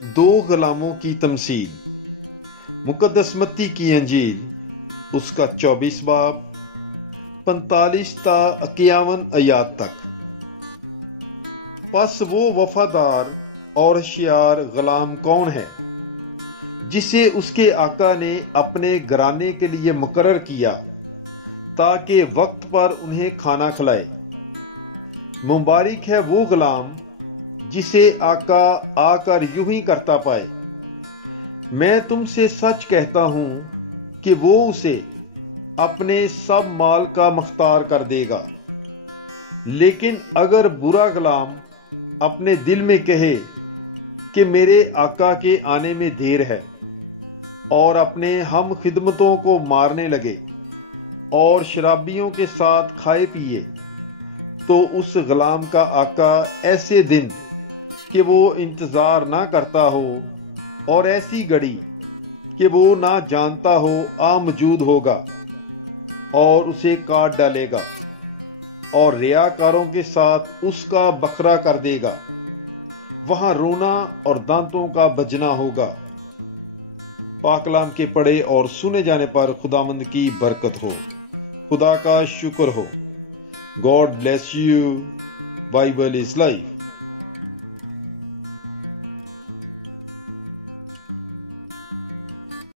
دو غلاموں کی تمثیل۔ مقدس متی کی انجیل اس کا 24 باب 45 تا 51 آیات تک۔ پس وہ وفادار اور ہوشیار غلام کون ہے جسے اس کے آقا نے اپنے گھرانے کے لیے مقرر کیا تاکہ وقت پر انہیں کھانا کھلائے۔ مبارک ہے وہ غلام جسے آقا آ کر یوں ہی کرتا پائے۔ میں تم سے سچ کہتا ہوں کہ وہ اسے اپنے سب مال کا مختار کر دے گا۔ لیکن اگر برا غلام اپنے دل میں کہے کہ میرے آقا کے آنے میں دیر ہے اور اپنے ہم خدمتوں کو مارنے لگے اور شرابیوں کے ساتھ کھائے پیے، تو اس غلام کا آقا ایسے دن کہ وہ انتظار نہ کرتا ہو اور ایسی گھڑی کہ وہ نہ جانتا ہو آ موجود ہوگا اور اسے کاٹ ڈالے گا اور ریاکاروں کے ساتھ اس کا بکھرا کر دے گا۔ وہاں رونا اور دانتوں کا بجنا ہوگا۔ پاک کلام کے پڑھے اور سنے جانے پر خداوند کی برکت ہو۔ خدا کا شکر ہو۔ God bless you. Bible is life.